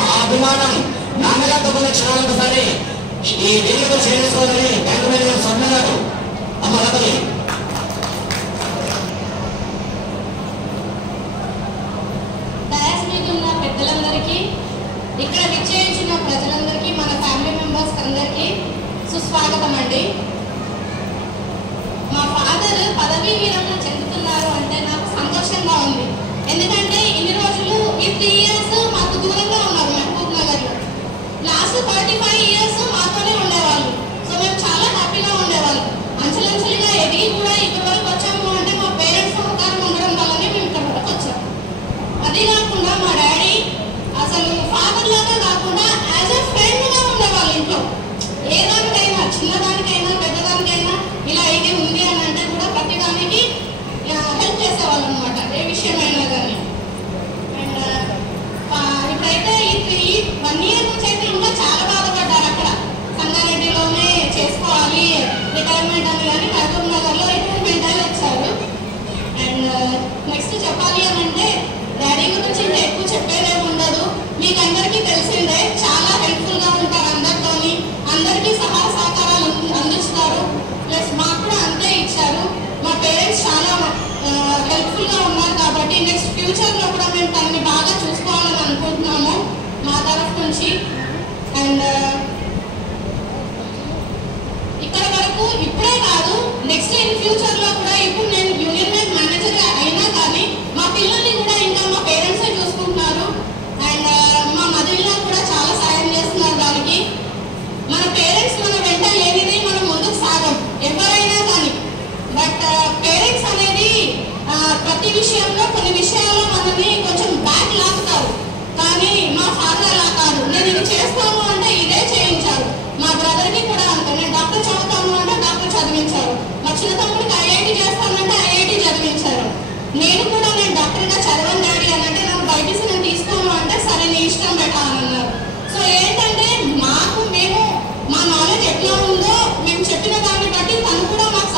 ఆ అభిమానం నాన్నగారితో కొన్ని క్షణాలు ఒకసారి ఈ వేదికతో షేర్ చేసుకోవాలని బ్యాంకు మేనేజర్ స్వర్ణ గారు అమ్మ లతని పెద్దలందరికీ, ఇక్కడ విచ్చేయించిన ప్రజలందరికీ, మన ఫ్యామిలీ మెంబర్స్ అందరికీ సుస్వాగతం అండి. మా ఫాదర్ పదవీ విరమణ చెందుతున్నారు అంటే నాకు సంతోషంగా ఉంది. ఎందుకంటే ఇన్ని రోజులు ఈ 3 years మాకు దూరంగా ఉన్నారు మహబూబ్ నగర్లో. లాస్ట్ 35 years మాతోనే ఉండేవాళ్ళు. సో మేము చాలా హ్యాపీగా ఉండేవాళ్ళం. అంచెలంచెలుగా ఎదిగి కూడా ఇక్కడి వరకు వచ్చాము అంటే మా పేరెంట్స్ సహకారం ఉండడం వల్లనే మేము ఇక్కడ వరకు వచ్చాము. అదే కాకుండా మా డాడీ అసలు ఫాదర్ లాగా కాకుండా యాజ్ ఎ ఫ్రెండ్గా ఉండేవాళ్ళు. ఇంట్లో ఏ దానికైనా, చిన్నదానికైనా పెద్దదానికైనా ఇలా ఇది ఉంది అని అంటే కూడా ప్రతిదానికి హెల్ప్ చేసేవాళ్ళు అనమాట, ఏ విషయమైనా కానీ. అండ్ ఇప్పుడైతే ఈ 1 year నుంచి అయితే ఇంకా చాలా బాధపడ్డారు. అక్కడ సంగారెడ్డిలోనే చేసుకోవాలి రిటైర్మెంట్ అని, కానీ మహబూబ్ నగర్లో రిటైర్మెంట్ అని వచ్చారు. అండ్ నెక్స్ట్ చెప్పాలి అని అంటే డాడీ గురించి ఇంకా ఎక్కువ చెప్పేదేమి ఉండదు. మీకు అందరికీ తెలిసిందే, చాలా హెల్ప్ఫుల్గా ఉంటారు అందరితోని, అందరికీ సహాయ సహకారాలు అందిస్తారు. ప్లస్ మాకు కూడా అంతే ఇచ్చారు. మా పేరెంట్స్ చాలా హెల్ప్ఫుల్గా ఉన్నారు కాబట్టి నెక్స్ట్ ఫ్యూచర్లో కూడా మేము తనని బాగా చూసుకోవాలని అనుకుంటున్నాము మా తరఫు నుంచి. అండ్ ఇక్కడ వరకు ఇప్పుడే కాదు, నెక్స్ట్ ఇన్ ఫ్యూచర్లో కూడా, ఇప్పుడు నేను యూనియన్ బ్యాంక్ మేనేజర్గా అయినా కానీ మా పిల్లల్ని కూడా ఇంకా మా పేరెంట్సే చూసుకుంటున్నారు. అండ్ మా మదర్లో కూడా చాలా సాయం చేస్తున్నారు దానికి. మన పేరెంట్స్ మన వెంట లేనిది మనం ముందుకు సాగం ఎవరైనా కానీ. బట్ పేరెంట్స్ అనేది ప్రతి విషయంలో కొన్ని విషయాల్లో మనల్ని కొంచెం బ్యాక్ లాగుతారు. కానీ మా ఫాదర్ అలా కాదు, నేను ఇది చేస్తాను అంటే ఇదే చేయించారు. మా బ్రదర్కి కూడా అంతే, నేను డాక్టర్ చదువుతాను అంటే డాక్టర్ చదివించారు. మా చిన్న తమ్ముడికి ఐఐటి చేస్తానంటే ఐఐటి చదివించారు. నేను కూడా నేను డాక్టర్గా చదవను డాడీ అని అంటే నాకు బైపీసీ నేను తీసుకోను అంటే సరే నీ ఇష్టం పెట్టాలన్నారు. సో ఏంటంటే మేము మా నాలెడ్జ్ ఎట్లా ఉందో మేము చెప్పిన దాన్ని బట్టి తను కూడా మాకు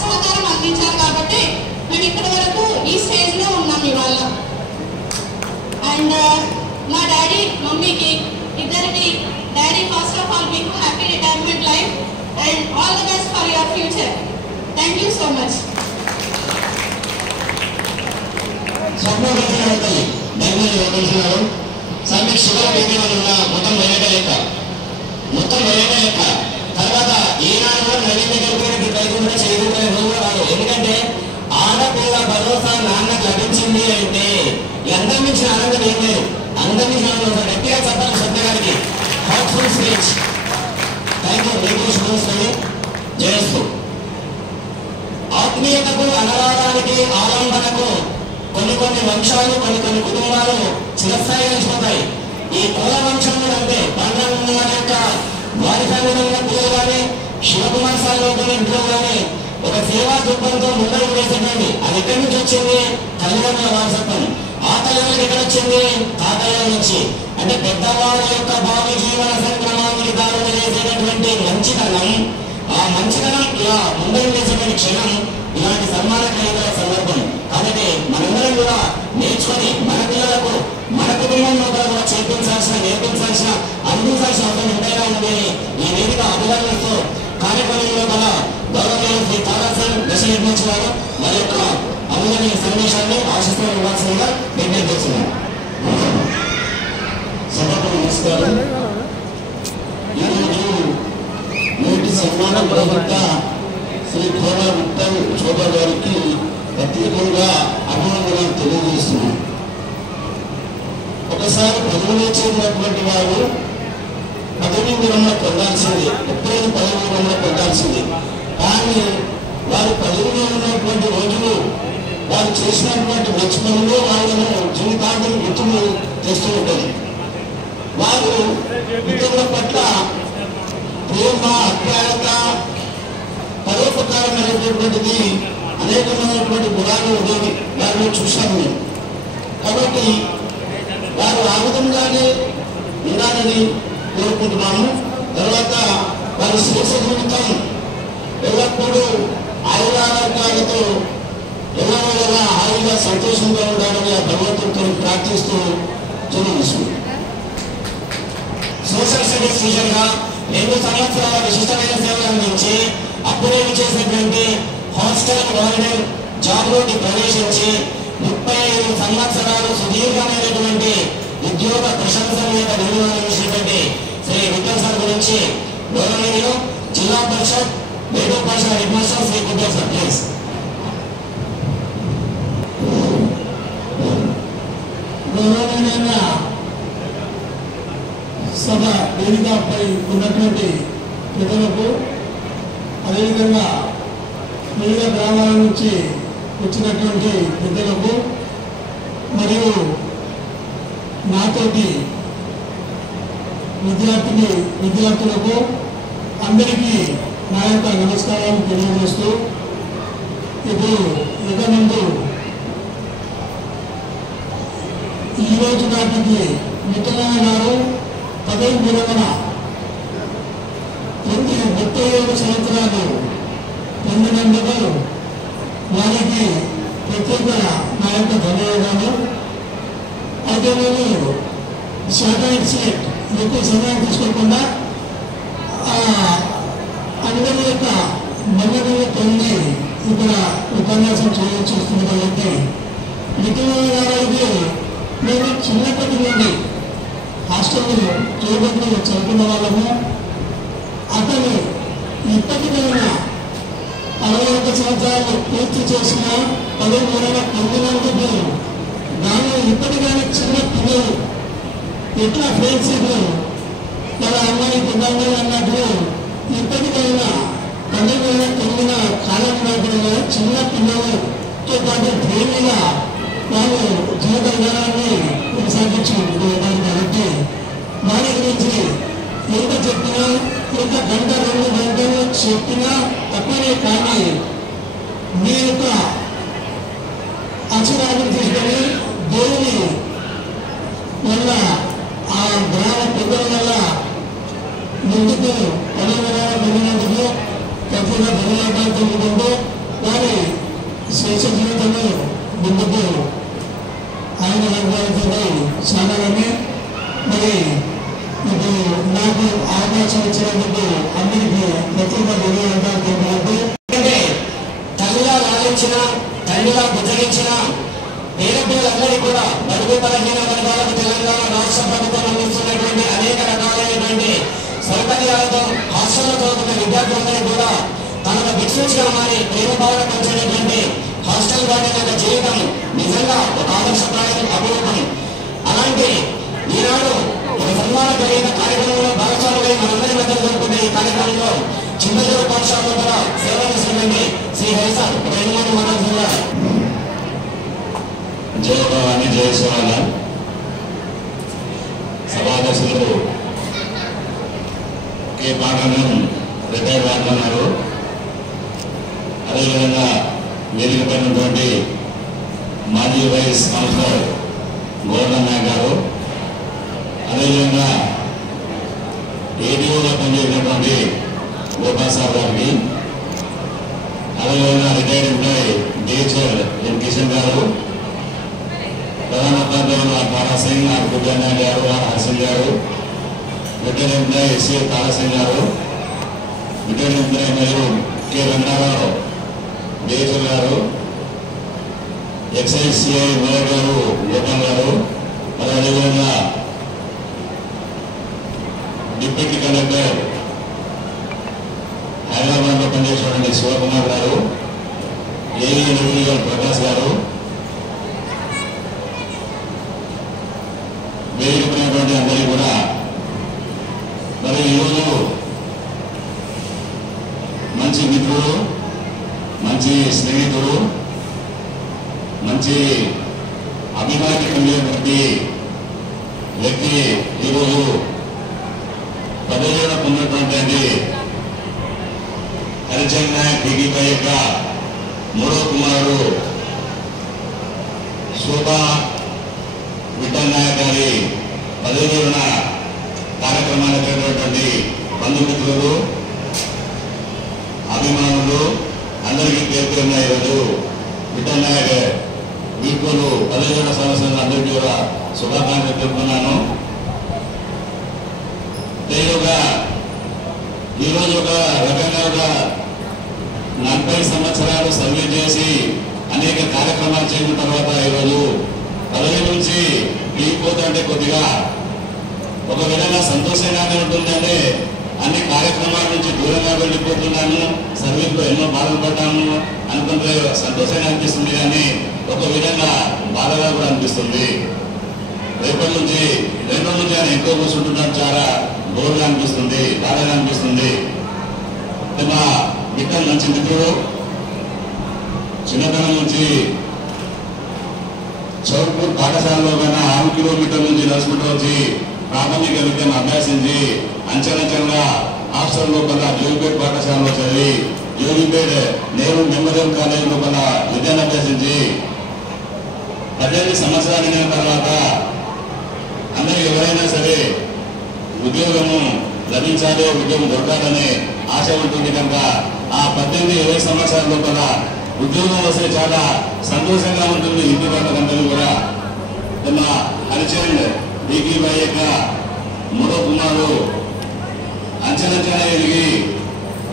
సహకారం అందించారు కాబట్టి మేము ఇక్కడి వరకు ఈ స్టేజ్లో ఉన్నాం ఇవాళ. అండ్ మా డాడీ మమ్మీకి ఇద్దరికి, డాడీ ఫస్ట్ ఆఫ్ ఆల్ మీకు happy retirement life and all the best for your future. Thank you so much. Swapna Bengaluru sir మీకు షుగర్ బీపీ ఉన్న మొత్తం వేరేగా లెక్క తర్వాత ఈనాడు కూడా నవీన్ దగ్గర రైతులు చేయకుండా రోజు రాదు. ఎందుకంటే ఆడపిల్ల భరోసా నాన్నకు లభించింది అంటే అందరి నుంచి ఆనందం ఏం లేదు. అందరి నుంచి ఆనందం గట్టిగా చెప్పాలి స్వప్న గారికి. Heartful speech. Thank you. మీకు శుభమస్తు. జయస్తు. ఆత్మీయతకు, అనురాగానికి, ఆలంబనకు కొన్ని వంశాలు, కొన్ని కుటుంబాలు చిరస్థాయిగా నిలిచిపోతాయి. ఈ కుల వంశంలో అంటే పండ్ల వారి యొక్క వారి ఫ్యామిలీలో పిల్లలు కానీ, శివకుమార్ సార్ ఇంట్లో కానీ ఒక సేవా దృక్పథంతో ముందరకు వేసేటండి. అది ఎక్కడి నుంచి వచ్చింది? తల్లిదండ్రుల వారసత్వం. ఆ తల్లిదండ్రులకు ఎక్కడ వచ్చింది? తాతయ్య నుంచి. అంటే పెద్దవాళ్ళ యొక్క భావి జీవన సంక్రమానికి దారులు వేసేటటువంటి మంచితనం, ఆ మంచితనం ఇలా ముందరకు వేసేటువంటి క్షణం ఇలాంటి సన్మాన కార్యక్రమ సందర్భం. కాబట్టి మనందరం కూడా నేర్చుకొని మన పిల్లలకు, మన కుటుంబంలో కూడా నేర్పించాల్సిన అందించాల్సిన అవసరం ఎంతైనా ఉందని ఈ వేదిక అభివర్ణిస్తూ కార్యక్రమంలో గల గౌరవ శ్రీ తారాసన్ దశ నిర్మించినారు. వారి యొక్క అమూల్యమైన సందేశాన్ని ఆశిస్తూ ఇవ్వాల్సిందిగా విజ్ఞప్తి చేస్తున్నాను. సభకు నమస్కారం. ఈరోజు నేటి సన్మాన గ్రహీత శ్రీ కోలా విఠల్ చోదా గారికి ప్రత్యేకంగా అభినందనలు తెలియజేస్తున్నాం. ఒకసారి పదవిలో చేరినటువంటి వారు పదవీ విరమణ పొందాల్సింది, ఎప్పుడైనా పదవీ విరమణ పొందాల్సింది. కానీ వారు పదవిలో ఉన్నటువంటి రోజులు వారు చేసినటువంటి మంచి పనులు వాళ్ళను జీవితాంతం గుర్తులు తెస్తూ ఉంటుంది. వారు ఇతరుల పట్ల ప్రేమ, అజ్ఞానత, పరోపకారం అనేటటువంటిది అనేకమైనటువంటి గుణాలు ఉండేవి వారిని చూశాము మేము. కాబట్టి వారు ఆ విధంగానే ఉండాలని కోరుకుంటున్నాము. తర్వాత వారి శేష జీవితం ఎల్లప్పుడూ ఆయురారోగ్యాలతో ఎల్లవేళలా హాయిగా సంతోషంగా ఉండాలని ఆ భగవంతుడితో ప్రార్థిస్తూ జన్మిస్తున్నాం. సోషల్ స్టడీస్ టీచర్ గా 2 సంవత్సరాల విశిష్టమైన సేవలు అందించి అప్పుడే చేసినటువంటి హాస్టల్ వార్డెన్ జాబ్ లోకి ప్రవేశించి 35 సంవత్సరాలు సుదీర్ఘమైనటువంటి ఉద్యోగ ప్రశంసనీయ విలువలు అందించినటువంటి శ్రీ విఠల్ సార్ గురించి గౌరవనీయులు జిల్లా పరిషత్ వేదో Parishad head master Shri Vithal sir please. గౌరవనీయమైన సభ వేదికపై ఉన్నటువంటి ప్రజలకు, అదేవిధంగా వివిధ గ్రామాల నుంచి వచ్చినటువంటి పెద్దలకు మరియు నాతోటి విద్యార్థులకు అందరికీ నా యొక్క నమస్కారాలు తెలియజేస్తూ, ఇప్పుడు ఇక ముందు ఈ రోజు నాటికి మిట్టనాయ గారు పదవి విరమణ 37 సంవత్సరాలు పొందినందుకు వారికి ప్రత్యేక నా యొక్క ధన్యవాదాలు. అయితే నేను శాటిలైట్ ఎక్కువ సమయం తీసుకోకుండా అందరి యొక్క మన్ననలు పొంది ఇక్కడ ఉపన్యాసం చేయవలసి వస్తుంది కాబట్టి మిట్టనాయ గారైతే నేను చిన్నప్పటి నుండి హాస్టల్లో చూడబట్టి చదువుకున్న వాళ్ళము. అతను ఇప్పటికైనా 61 సంవత్సరాలు పూర్తి చేసిన పదవి విరమణ పొందినందుకు దానిలో ఇప్పటికైనా చిన్న పిల్లలు ఎట్లా ఫ్రెండ్షిప్ వాళ్ళ అమ్మాయి పిల్లలు అన్నట్లు ఇప్పటికైనా పదవి విరమణ పొందిన కాలం నాటిన చిన్న పిల్లలతో పాటు ప్రేమిగా వాళ్ళు జీవిత విధానాన్ని కొనసాగించుకుంటున్నారు. కాబట్టి దాని గురించి ఎంత చెప్పినా, ఎంత గంట 2 గంటలు చెప్పినా తప్పనే. కానీ మీ యొక్క ఆశీర్వాదం తీసుకొని దేవుని వల్ల ఆ గ్రామ పెద్దల వల్ల ముందుకు పొందినందుకు ప్రతిగా ధన్యవాదాలు తెలుపుకుంటూ వారి శేష జీవితంలో ముందుకు ఆయన అనుభవించింది చాలానే. మరి ఇప్పుడు నాకు అవకాశం ఇచ్చినందుకు అందరికీ ప్రత్యేక ధన్యవాదాలు తెలుపుకుంటూ, తల్లిగా లాలించిన, తండ్రిగా బుద్ధగించిన పేద పిల్లలందరికీ కూడా బడుగు బలహీన వర్గాలకు తెలంగాణ రాష్ట్ర ప్రభుత్వం అందిస్తున్నటువంటి అనేక రకాలైనటువంటి సౌకర్యాలతో హాస్టల్లో చదువుతున్న విద్యార్థులందరికీ కూడా తనకు దిక్సూచిగా మారి ప్రేమ భావన పంచేటటువంటి హాస్టల్ గార్డెన్ యొక్క జీవితం నిజంగా ఒక ఆదర్శప్రాయం, అభివృద్ధి. అలాంటి ఈనాడు ఒక సన్మాన కలిగిన కార్యక్రమంలో భాగస్వాములై మనందరి మధ్య జరుపుకునే ఈ కార్యక్రమంలో చిన్నజోరు పాఠశాలలో కూడా సేవ చేసినటువంటి శ్రీ హరిసార్ 2 మాటల జయభవాని జయశివాల సభాదర్శులు కె పాఠనం రిటైర్డ్ వాళ్ళు ఉన్నారు. అదేవిధంగా వేదిక పైనటువంటి మాజీ వైస్ కౌన్సిలర్ గోవర్ధన్ నాయక్ గారు, అదేవిధంగా ఏడీఓలో పనిచేసినటువంటి గోపాల్ సార్ గారికి, అదేవిధంగా రిటైర్డ్ ఎంప్లాయీ డిహెచ్ఎల్ ఎన్ కిషన్ గారు, ప్రధాన ఉపాధ్యాయులు తారా సింగ్, ఆర్ గుడ్డనాయక్ గారు, ఆర్ హసన్ గారు, రిటైర్డ్ ఎంప్లాయీ సి తారా సింగ్ గారు, రిటైర్డ్ ఎంప్లాయీ మరియు కె వెంకటారావు డిహెచ్ఎల్ గారు, ఎక్సైజ్ సిఐ మోదర్ గారు గోపాల్ గారు, అదేవిధంగా డిప్యూటీ కలెక్టర్ హైదరాబాద్ లో పనిచేసినటువంటి శివకుమార్ గారు, ఏఈ ప్రకాష్ గారు, వేదికమైనటువంటి అందరికీ కూడా మరి ఈరోజు మంచి మిత్రుడు, మంచి స్నేహితుడు, మంచి అభిమాని కలిగినటువంటి వ్యక్తి ఈరోజు పదవిలో పొందినటువంటి హరిచంద్ నాయక్ టీడీపీ యొక్క 3వ కుమారుడు శోభా విఠల్ నాయక్ గారి పదవి విరమణ కార్యక్రమానికి వెళ్ళినటువంటి బంధుమిత్రులు, అభిమానులు అందరికీ పేర్కొన్న ఈరోజు విఠల్ నాయక్ వీడ్కోలు పదవి విరమణ సమస్యలను అందరికీ కూడా శుభాకాంక్షలు తెలుపుతున్నాను. తెలుగుగా ఈరోజు ఒక రకంగా ఒక 40 సంవత్సరాలు సర్వీస్ చేసి అనేక కార్యక్రమాలు చేసిన తర్వాత ఈరోజు పదవి నుంచి దిగిపోతుంటే కొద్దిగా ఒక విధంగా సంతోషంగానే ఉంటుందంటే అన్ని కార్యక్రమాల నుంచి దూరంగా వెళ్ళిపోతున్నాను, సర్వీస్లో ఎన్నో బాధలు పడ్డాను అనుకుంటే సంతోషంగా అనిపిస్తుంది, కానీ ఒక విధంగా బాధగా కూడా అనిపిస్తుంది. రేపటి నుంచి 2 రోజుల నుంచి ఆయన ఎక్కువ కూర్చుంటున్నాడు, చాలా బోర్గా అనిపిస్తుంది, బాధగా అనిపిస్తుంది. మా విఠల్ మంచి మిత్రుడు, చిన్నతనం నుంచి చౌట్పూర్ పాఠశాలలో కన్నా 6 కిలోమీటర్ల నుంచి నడుచుకుంటూ వచ్చి ప్రాథమిక విద్యను అభ్యాసించి అంచెలంచెలుగా హాస్టల్ లోపల జోగిపేట పాఠశాలలో చదివి జోగిపేట నెహ్రూ మెమోరియల్ కాలేజ్ లోపల విద్యను అభ్యసించి 18 సంవత్సరాలు అయిన తర్వాత అందరికి ఎవరైనా సరే ఉద్యోగము లభించాలి, ఉద్యోగం దొరకాలనే ఆశ ఉంటుంది కనుక ఆ 18-20 సంవత్సరాల లోపల ఉద్యోగం వస్తే చాలా సంతోషంగా ఉంటుంది. ఇంటి వాళ్ళందరూ కూడా తన హరిచంద్ డీకీబాయి యొక్క 3వ కుమారుడు అంచెలంచెలా ఎదిగి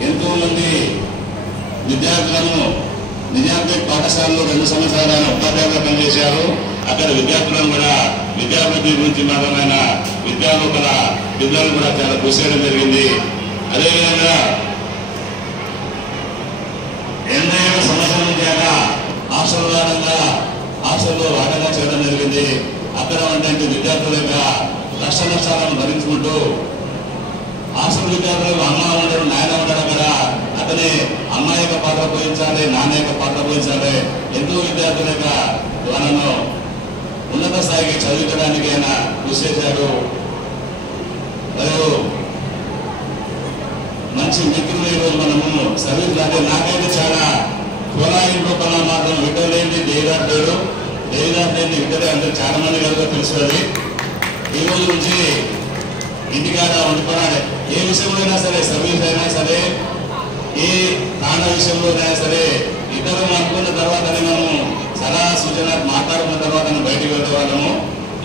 ఎంతో మంది విద్యార్థులను నిజాంపేట్ పాఠశాలలో 2 సంవత్సరాలు ఆయన ఉపాధ్యాయులుగా పనిచేశారు. అక్కడ విద్యార్థులను కూడా విద్యాభివృద్ధి గురించి మాత్రమైన విద్యాలోపల పిల్లలు కూడా చాలా కృషి చేయడం జరిగింది. అదేవిధంగా 87 సంవత్సరాల నుంచి ఆయన హాస్టల్లో వాటంగా చేయడం జరిగింది. అక్కడ ఉన్నటువంటి విద్యార్థుల యొక్క కష్ట నష్టాలను భరించుకుంటూ హాస్టల్ విద్యార్థులకు అమ్మ ఉండడం, నాయన ఉండడం కదా, అతని అమ్మ యొక్క పాత్ర పోయించాలి, నాన్న యొక్క పాత్ర పోయించాలి. ఎంతో విద్యార్థుల యొక్క వాళ్ళను ఉన్నత స్థాయికి చదివించడానికి ఆయన కృషి చేశాడు. మరియు మంచి మిత్రులు ఈరోజు మనము సర్వీస్ అంటే నాకైతే చాలా కోలాయింట్లో పనుల మాత్రం విట్టలేంటి దేవిదాటేడు విట్టలే అందరూ చాలా మంది కనుక తెలుస్తుంది. ఈ రోజు నుంచి ఇంటికాడ వండుకోవాలి, ఏ విషయంలో అయినా సరే, సర్వీస్ అయినా సరే, ఏ తాండ విషయంలోనైనా సరే, ఇద్దరు అనుకున్న తర్వాతనే మనము సలహా సూచన మాట్లాడుకున్న తర్వాత బయటికి వెళ్ళేవాళ్ళము.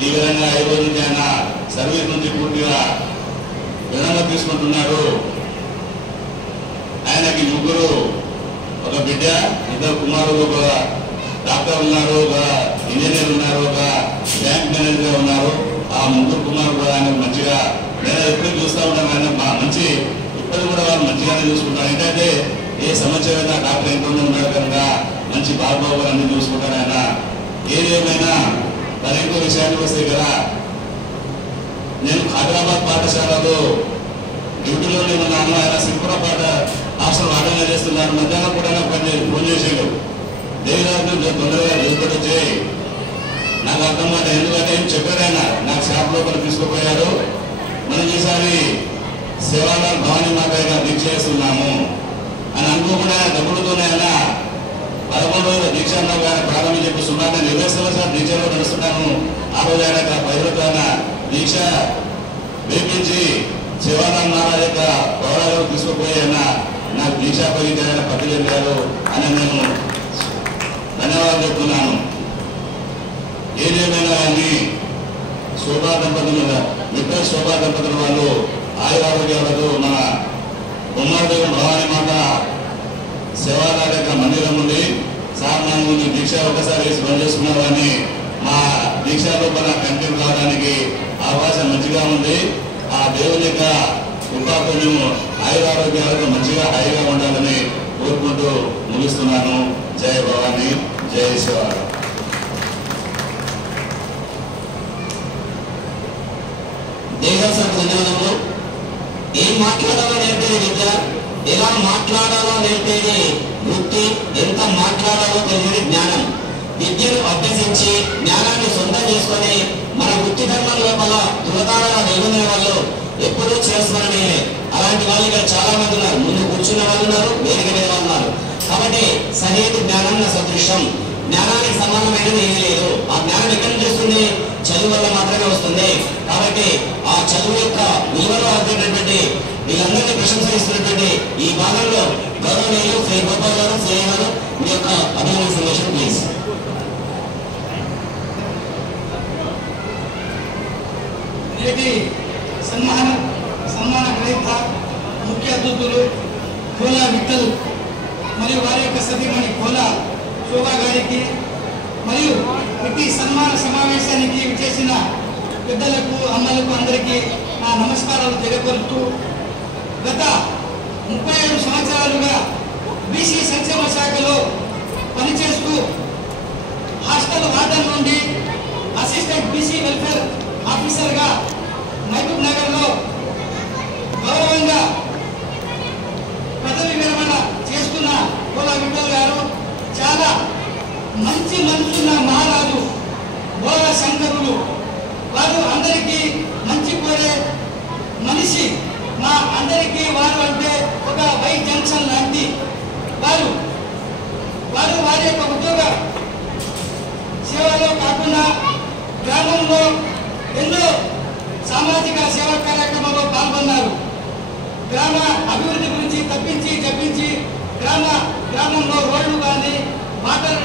ఈ విధంగా ఈ రోజు నుంచి ఆయన సర్వీస్ నుంచి పూర్తిగా విధంగా తీసుకుంటున్నాడు. ఆయనకి 3 ఒక బిడ్డ, 2 కుమారులు, ఒక డాక్టర్ ఉన్నారు, ఒక ఇంజనీర్ ఉన్నారు, ఒక బ్యాంక్ మేనేజర్ ఉన్నారు. ఆ 3 కుమారులు కూడా ఆయన మంచిగా నేను ఎప్పుడు చూస్తూ ఉంటాను. ఆయన మంచి ఇప్పుడు కూడా వాళ్ళు మంచిగానే చూసుకుంటారు. ఏంటంటే ఏ సమస్య అయినా డాక్టర్ ఎంతో ఉన్నాడు కనుక మంచి బాబు అన్ని చూసుకుంటారు ఆయన. ఏదేమైనా మరి ఇంకో విషయానికి వస్తే కదా, నేను హైదరాబాద్ పాఠశాలలో డ్యూటీలోనే ఉన్నాను. ఆయన సింపురపాట హాస్టల్ వాటంగా చేస్తున్నాను. మధ్యాహ్నం కూడా ఫోన్ చేసాడు, దేవిదారు తొందరగా నిలబెట్టొచ్చి నాకు అర్థం మాట. ఎందుకంటే ఏం చెప్పాడు ఆయన, నాకు షాప్ లోపల తీసుకుపోయారు. మనం ఈసారి సేవాలాల్ భవానీ మాత దీక్ష చేస్తున్నాము అని అనుకోకుండా డబ్బులతోనే ఆయన 11 రోజుల దీక్ష ఆయన ప్రారంభం చెప్పిస్తున్నాను. నేను 20 సంవత్సరాలు దీక్షలో నడుస్తున్నాను. ఆ రోజు ఆయన 10 రోజుల దీక్ష వేపించి సేవాలాల్ మహారాజ్ యొక్క గౌరవాలు తీసుకుపోయి ఆయన నాకు దీక్షా పరిచయం పత్తి చెప్పారు అని నేను ధన్యవాదాలు చెప్తున్నాను. ఏదేమైనా కానీ శోభా దంపతులు, మిత్ర శోభా దంపతుల వాళ్ళు ఆయురారోగ్యాలతో మన ఉమ్మాదేవి భవానీ మాత సేవాలాల్ యొక్క మందిరం నుండి సామాన్య దీక్ష ఒకసారి వేసి బంద్ చేసుకున్నారు. కానీ మా దీక్ష లోపల కంటిన్యూ కావడానికి అవకాశం మంచిగా ఉంది. ఆ దేవుని యొక్క కృపతో మేము ఆయురారోగ్యాలతో మంచిగా హాయిగా ఉండాలని కోరుకుంటూ ముగిస్తున్నాను. జయ భవానీ, జయ శివారాం. ధన్యవాదములు. ఏం మాట్లాడాలో నేర్పేది విద్య, ఎలా మాట్లాడాలో నేర్పేది వృత్తి, ఎంత మాట్లాడాలో తెలియని జ్ఞానం. విద్యను అభ్యసించి జ్ఞానాన్ని సొంతం చేసుకొని మన వృత్తి ధర్మం లోపల ధృవతారగా నిలబడిన వాళ్ళు ఎప్పుడూ చేస్తున్నారని అలాంటి వాళ్ళు ఇక్కడ చాలా మంది ఉన్నారు. ముందు కూర్చున్న వాళ్ళు ఉన్నారు, వేదిక మీద వాళ్ళు ఉన్నారు. కాబట్టి సరైన జ్ఞానం సదృశ్యం, జ్ఞానానికి సమానమైనది ఏమీ లేదు. ఆ జ్ఞానం ఎక్కడి నుంచి వస్తుంది? చదువు వల్ల మాత్రమే వస్తుంది. కాబట్టి ఆ చదువు యొక్క విలువలో అర్థమైనటువంటి వీళ్ళందరినీ ప్రశంసిస్తున్నటువంటి ఈ భాగంలో గౌరవనీయులు శ్రీ గోపాల్ గారు, శ్రీ గారు మీ యొక్క అభినందన సందేశం ప్లీజ్. నేటి శోభా గారికి మరియు ప్రతి సన్మాన సమావేశానికి చేసిన పెద్దలకు అమ్మలకు అందరికీ నా నమస్కారాలు తెలియపరుస్తూ గత 37 సంవత్సరాలుగా బీసీ సంక్షేమ శాఖలో పనిచేస్తూ హాస్టల్ వార్డెన్ నుండి అసిస్టెంట్ బీసీ వెల్ఫేర్ ఆఫీసర్గా మహబూబ్ నగర్లో గౌరవంగా పదవి విరమణ చేస్తున్న కోలా విఠల్ గారు చాలా మంచి మనసున్న మహారాజు బోల శంకరులు. వారు అందరికీ మంచి కోరే మనిషి. మా అందరికీ వారు అంటే ఒక వై జంక్షన్ లాంటి వారు. వారి యొక్క ఉద్యోగ సేవలో కాకుండా గ్రామంలో ఎన్నో సామాజిక సేవా కార్యక్రమంలో పాల్గొన్నారు. గ్రామ అభివృద్ధి గురించి చెప్పించి గ్రామంలో రోడ్లు కానీ, వాటర్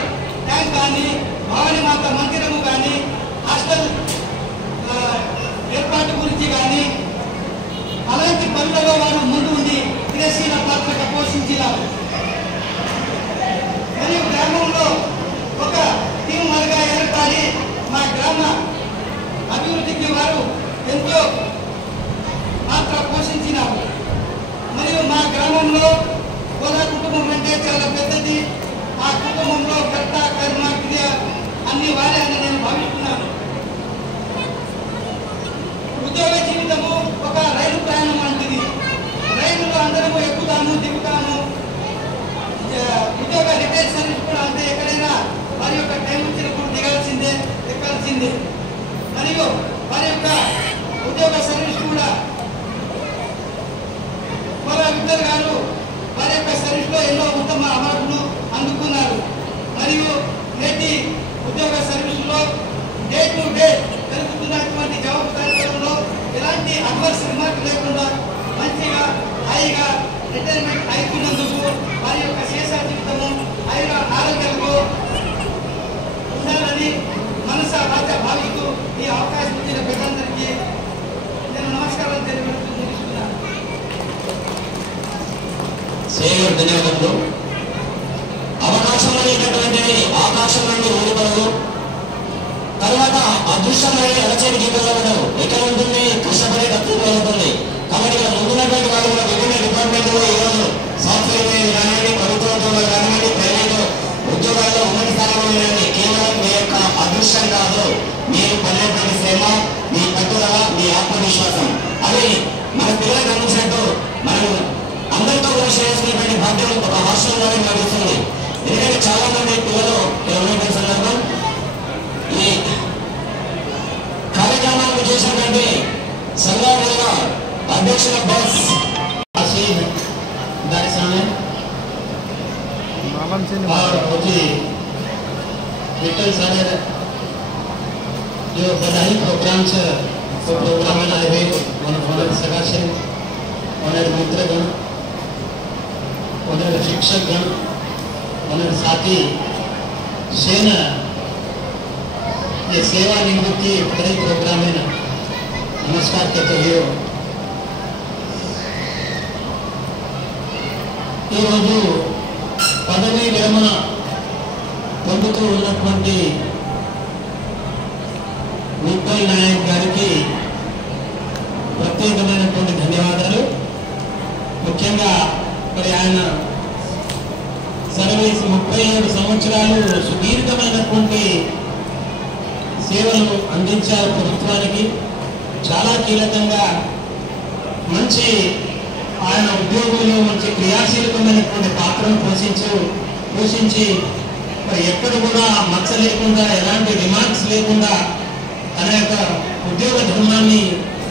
ట్యాంక్ కానీ, భవానీ మాత మందిరము కానీ, హాస్టల్ ఏర్పాటు గురించి కానీ అలాంటి పనులలో వారు ముందు ఉండి క్రియాశీల పాత్ర పోషించినారు. మరియు గ్రామంలో ఒక టీం వర్గా ఏర్పడి మా గ్రామ అభివృద్ధికి వారు ఎంతో పాత్ర పోషించినారు. మరియు మా గ్రామంలో కోలా కుటుంబం అంటే చాలా పెద్దది. ఆ కుటుంబంలో కర్త కర్మ క్రియ అన్ని వారే అని నేను భావిస్తున్నాను. ఉద్యోగ జీవితము ఒక రైలు ప్రయాణం వంటిది. రైలులో అందరము ఎక్కుతాము, దిగుతాము. ఉద్యోగ రిటైర్ సర్వీస్ కూడా అంతే. ఎక్కడైనా వారి యొక్క టైం వచ్చినప్పుడు దిగాల్సిందే, ఎక్కాల్సిందే. మరియు వారి యొక్క ఉద్యోగ సర్వీస్ కూడా కోలా విఠల్ గారు వారి యొక్క సర్వీస్లో ఎన్నో ఉత్తమ అవార్డులు అందుకున్నారు. మరియు నేటి ఉద్యోగ సర్వీసులో డే టు డే జరుగుతున్నటువంటి జవాబుదారీలో ఎలాంటి అడ్వర్స్ రిమార్క్ లేకుండా మంచిగా హాయిగా రిటైర్మెంట్ అవుతున్నందుకు వారి యొక్క శేష జీవితము ఆరోగ్యాలకు ఉండాలని మనస వాచ భావిస్తూ ఈ అవకాశం ఇచ్చిన పెద్దలందరికీ నేను నమస్కారాలు తెలియజేస్తూ ముగిస్తున్నాను. ధన్యవాదములు. అవకాశం అనేటటువంటి ఆకాశం నుండి ఊడిపడదు. తర్వాత అదృష్టం అనేది అరచేతి గీతల్లో ఉండదు. ఎక్కడ ఉంటుంది? కష్టపడే తక్కువ ఉంటుంది. కాబట్టి ఇక్కడ ముందున్నటువంటి వాళ్ళు కూడా విభిన్న డిపార్ట్మెంట్లో ఈరోజు సాఫ్ట్వేర్ కానివ్వండి, ప్రభుత్వంలో కానివ్వండి, ప్రైవేట్ ఉద్యోగాల్లో ఉన్నత స్థానంలో ఉండండి. కేవలం మీ యొక్క అదృష్టం కాదు, మీరు పడినటువంటి శ్రమ, మీ పట్టుదల, మీ ఆత్మవిశ్వాసం. అది మన పిల్లలకు అందించినట్టు మనం అందరితో కూడా చేయాల్సినటువంటి బాధ్యత ఒక హాస్టల్లోనే లభిస్తుంది. ఎందుకంటే చాలా మంది పిల్లలు ఉన్నటువంటి సందర్భం ఈ కార్యక్రమాలకు చేసినటువంటి సంఘాల అధ్యక్షుల బస్ और मुझे विठल सागर जो बधाई प्रोग्राम से तो प्रोग्राम में आए हुए सगाशे मित्रगण, शिक्षकगण, साथी सेन ये सेवा निवृत्ति बधाई प्रोग्राम में नमस्कार कहते हुए పదవి విరమణ పొందుతూ ఉన్నటువంటి విఠల్ నాయక్ గారికి ప్రత్యేకమైనటువంటి ధన్యవాదాలు. ముఖ్యంగా మరి ఆయన సర్వీస్ 37 సంవత్సరాలు సుదీర్ఘమైనటువంటి సేవలను అందించారు ప్రభుత్వానికి. చాలా కీలకంగా మంచి ఆయన ఉద్యోగుల్లో మంచి క్రియాశీలకమైనటువంటి పాత్రను పోషించి మరి ఎక్కడ కూడా మచ్చ లేకుండా, ఎలాంటి రిమార్క్స్ లేకుండా తన యొక్క ఉద్యోగ ధర్మాన్ని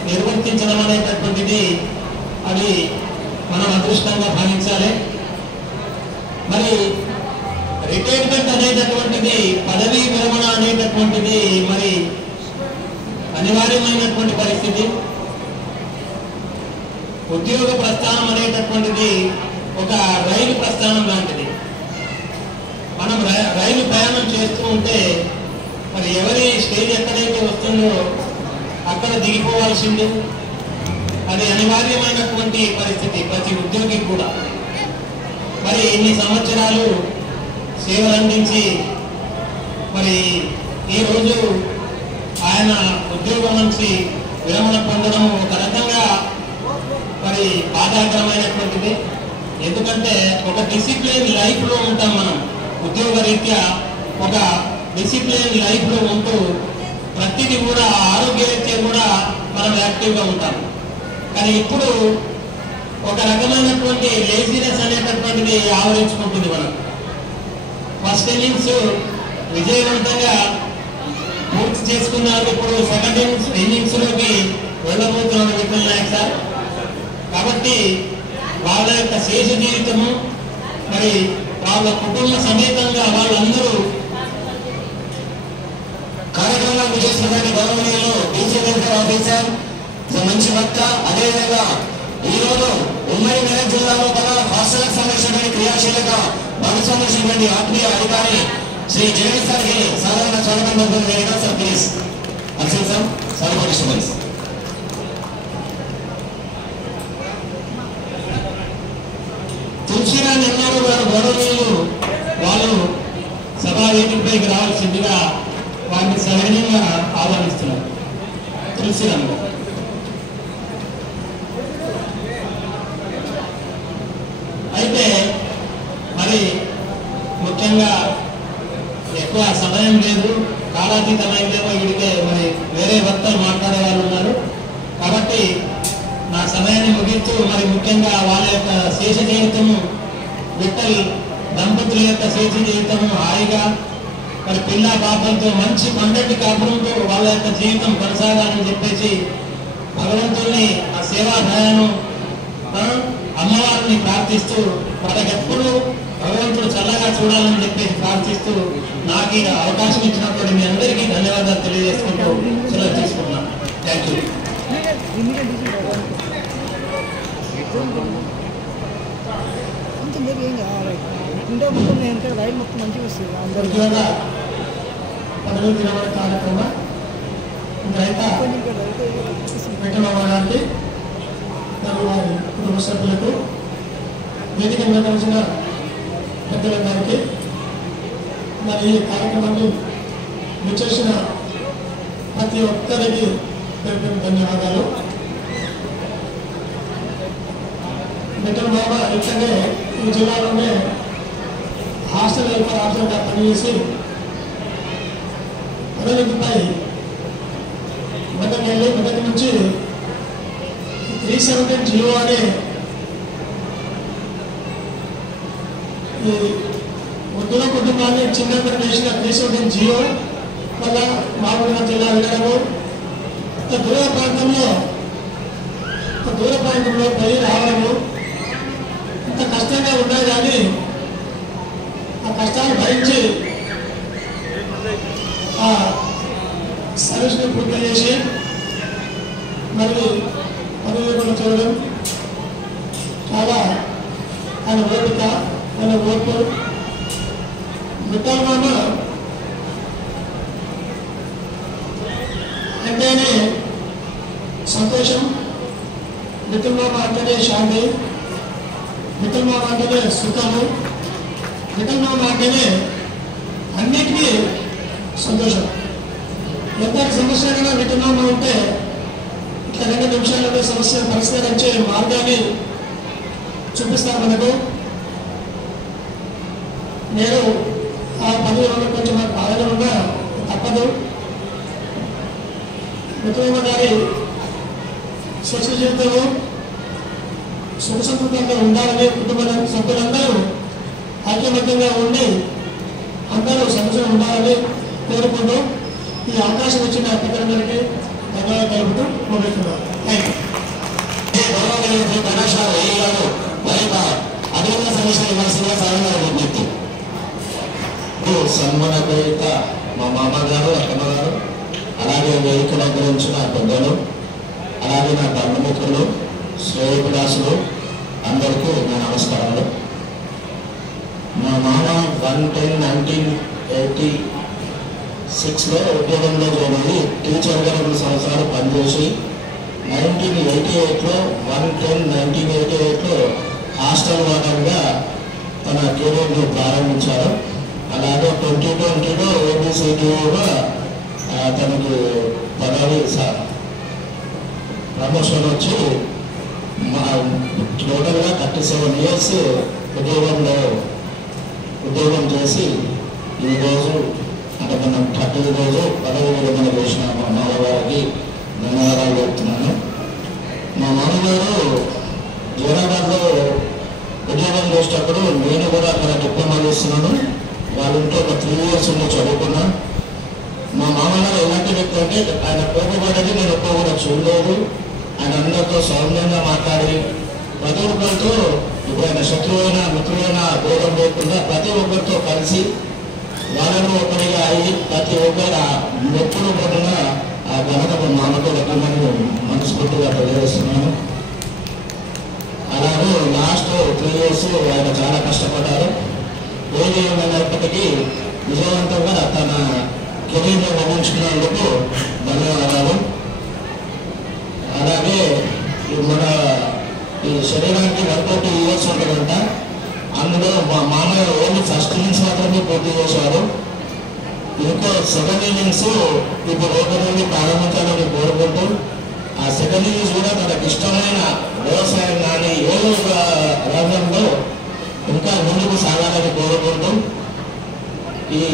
నిర్వర్తించడం అనేటటువంటిది అది మనం అదృష్టంగా భావించాలి. మరి రిటైర్మెంట్ అనేటటువంటిది, పదవీ విరమణ అనేటటువంటిది మరి అనివార్యమైనటువంటి పరిస్థితి. ఉద్యోగ ప్రస్థానం అనేటటువంటిది ఒక రైలు ప్రస్థానం లాంటిది. మనం రైలు ప్రయాణం చేస్తూ ఉంటే మరి ఎవరి స్టేజ్ ఎక్కడైతే వస్తుందో అక్కడ దిగిపోవాల్సింది. అది అనివార్యమైనటువంటి పరిస్థితి ప్రతి ఉద్యోగికి కూడా. మరి ఇన్ని సంవత్సరాలు సేవలు అందించి మరి ఈరోజు ఆయన ఉద్యోగం నుంచి విరమణ పొందడం ఒక రకంగా మరి బాధాకరమైనటువంటిది. ఎందుకంటే ఒక డిసిప్లిన్ లైఫ్లో ఉంటాం మనం, ఉద్యోగ రీత్యా ఒక డిసిప్లిన్ లైఫ్లో ఉంటూ ప్రతిదీ కూడా ఆరోగ్య రీత్యా కూడా మనం యాక్టివ్గా ఉంటాం. కానీ ఇప్పుడు ఒక రకమైనటువంటి లేజినెస్ అనేటటువంటిది ఆవరించుకుంటుంది మనం. ఫస్ట్ ఇన్నింగ్స్ విజయవంతంగా పూర్తి చేసుకున్నారు. ఇప్పుడు సెకండ్ ఇన్నింగ్స్ లోకి వెళ్ళబోతున్నారు విఠల్ నాయక్ సార్. కాబట్టి వాళ్ళ యొక్క శేష జీవితము మరి వాళ్ళ కుటుంబ సమేతంగా వాళ్ళందరూ కార్యక్రమాలు విజేసినటువంటి గౌరవనీయులు డీసీ వెల్ఫేర్ ఆఫీసర్, మంచి వక్త, అదేవిధంగా ఈరోజు ఉమ్మడి మెదక్ జిల్లా లోపల హాస్టల్కి సంబంధించినటువంటి క్రియాశీలక భాగస్వామ్యటువంటి ఆత్మీయ అధికారి శ్రీ జగదీష్ సార్కి సాధారణ స్వాగతం పలుకుతుంది. సార్ ప్లీజ్ అర్చన్ సార్ సార్ తులసిరామ్ ఎన్నాడు గారు గౌరవనీయులు వాళ్ళు సభా వేదికపైకి రావాల్సిందిగా వారిని సవినయంగా ఆహ్వానిస్తున్నారు. తులసిరామ్ గారు అయితే మరి ముఖ్యంగా ఎక్కువ సమయం లేదు, కాలాతీతమైందేమో, వీడికే మరి వేరే వక్తలు మాట్లాడే వాళ్ళు ఉన్నారు. కాబట్టి నా సమయాన్ని ముగిస్తూ మరి ముఖ్యంగా వాళ్ళ యొక్క శేష జీవితము, విఠల్ దంపతుల యొక్క శేష జీవితము హాయిగా మరి పిల్ల పాపలతో మంచి పండటి కాపురంతో వాళ్ళ యొక్క జీవితం కొనసాగాలని చెప్పేసి భగవంతుని ఆ సేవా భయానం అమ్మవారిని ప్రార్థిస్తూ వాళ్ళకెప్పుడు భగవంతుడు చల్లగా చూడాలని చెప్పేసి ప్రార్థిస్తూ నాకు ఈ అవకాశం ఇచ్చినప్పుడు మీ అందరికీ ధన్యవాదాలు తెలియజేసుకుంటూ సెలవు తీసుకుంటున్నాను. Thank you. రైలు మొత్తం మంచిగా వస్తుంది అందరూ ఉద్యోగ పదవి విరమణ కార్యక్రమ రైత వెంకటరామ గారికి మరియు వారి కుటుంబ సభ్యులకు, వేదిక మీద కలిసిన పెద్దలందరికీ, మరి ఈ కార్యక్రమాన్ని విచ్చేసిన ప్రతి ఒక్కరికి ధన్యవాదాలు. విఠల్ బాబా ఇక్కడే ఈ జిల్లాలోనే హాస్టల్ వెల్ఫేర్ ఆఫీసర్గా పనిచేసి పదవిపై మొదటి నుంచి 317 జియో అనే ఈ వృద్ధుల కుటుంబాన్ని చిన్నప్పుడు వేసిన 317 జియో వల్ల మహబూబ్నగర్ జిల్లా వెళ్ళడము, దూర ప్రాంతంలో పోయి రావడము ఇంత కష్టంగా ఉన్నాయి. కానీ ఆ కష్టాలు భరించి ఆ సర్వీస్ని పూర్తి చేసి మళ్ళీ పదవి చూడడం చాలా ఆయన ఓపిక, ఆయన ఓర్పు. విఠల్ మామ అంటేనే సంతోషం, విఠల్ మామ అంటేనే శాంతి, విఠల్ మామ అంటేనే సుఖము, విఠల్ మామ అంటేనే అన్నిటికీ సంతోషం. ఎంతటి సమస్య అయినా విఠల్ మామ ఉంటే ఇట్లా 2 నిమిషాలలో సమస్య పరిష్కరించే మార్గాన్ని చూపిస్తారు మనకు. నేను ఆ పదవి వల్ల కొంచెం నాకు బాధగా ఉన్నా తప్పదు. విఠల్ మామ గారి శేష జీవితము సుఖ సంతృప్తంగా ఉండాలని కుటుంబ సభ్యులందరూ ఐక్యమత్యంగా ఉండి అందరూ సమస్యలు ఉండాలని కోరుకుంటూ ఈ అవకాశం ఇచ్చిన పెద్దలందరికీ ధన్యవాదాలు తెలుపుతూ ముగిస్తున్నాను. Thank you. సన్మానగ్రహీత మా మామగారు, అక్కమ్మగారు, అలాగే వేదికల గురించి నా పెద్దలు, అలాగే నా బంధుమిత్రులు, శ్రేయభిలాసులు అందరికీ నా నమస్కారాలు. మా మామ 1/10/1986లో ఉద్యోగంలో చేరి టీచర్గా 2 సంవత్సరాలు పనిచేసి 1988లో 1/10/1988లో హాస్టల్ వార్డన్గా తన కెరీర్ను ప్రారంభించారు. అలాగే 2020లో ఏబిసిడిగా తనకు పదవి ప్రమోషన్ వచ్చి టోటల్గా 37 years ఉద్యోగం చేసి ఈరోజు అంటే మనం 30 రోజు పదవి విరమణ చేసిన మా మామగారికి ధన్యవాదాలు చెప్తున్నాను. మా మామగారు జైరాబాద్లో ఉద్యోగం చేసేటప్పుడు నేను కూడా అక్కడ డిప్లొమా చేస్తున్నాను. వాళ్ళ ఇంట్లో ఒక 3 years చదువుకున్నా. మా మామగారు ఎలాంటి వ్యక్తి అంటే ఆయన కోపపడేది నేను ఎప్పుడు కూడా చూడలేదు. ఆయన అందరితో సౌమ్యంగా మాట్లాడి ప్రతి ఒక్కరితో ఇప్పుడు ఆయన శత్రువైన మిత్రులైన దూరం లేకుండా ప్రతి ఒక్కరితో కలిసి వాళ్ళను ఒకరిగా అయ్యి ప్రతి ఒక్కరు నొప్పులు పడిన ఆ ఘనత మామతో దక్కమని మనస్ఫూర్తిగా తెలియజేస్తున్నాను. అలాగే లాస్ట్ 3 years ఆయన చాలా కష్టపడ్డారు. ఏది ఏమైనప్పటికీ విజయవంతంగా తన కెరీర్ను ముగించుకున్నందుకు ధన్యవాదాలు. అలాగే మన ఈ శరీరానికి 120 years ఉంటుందంట. అందులో మా మామయ్య ఓన్లీ ఫస్ట్ ఇన్నింగ్స్ మాత్రమే పూర్తి చేశారు. ఇంకో సెకండ్ ఇన్నింగ్స్ ఇప్పుడు రోడ్డు నుండి ప్రారంభించాలని కోరుకుంటూ ఆ సెకండ్ ఇన్నింగ్స్ కూడా తనకు ఇష్టమైన వ్యవసాయం కానీ ఏదో ఒక రంగంలో ఇంకా ముందుకు సాగాలని కోరుకుంటూ ఈ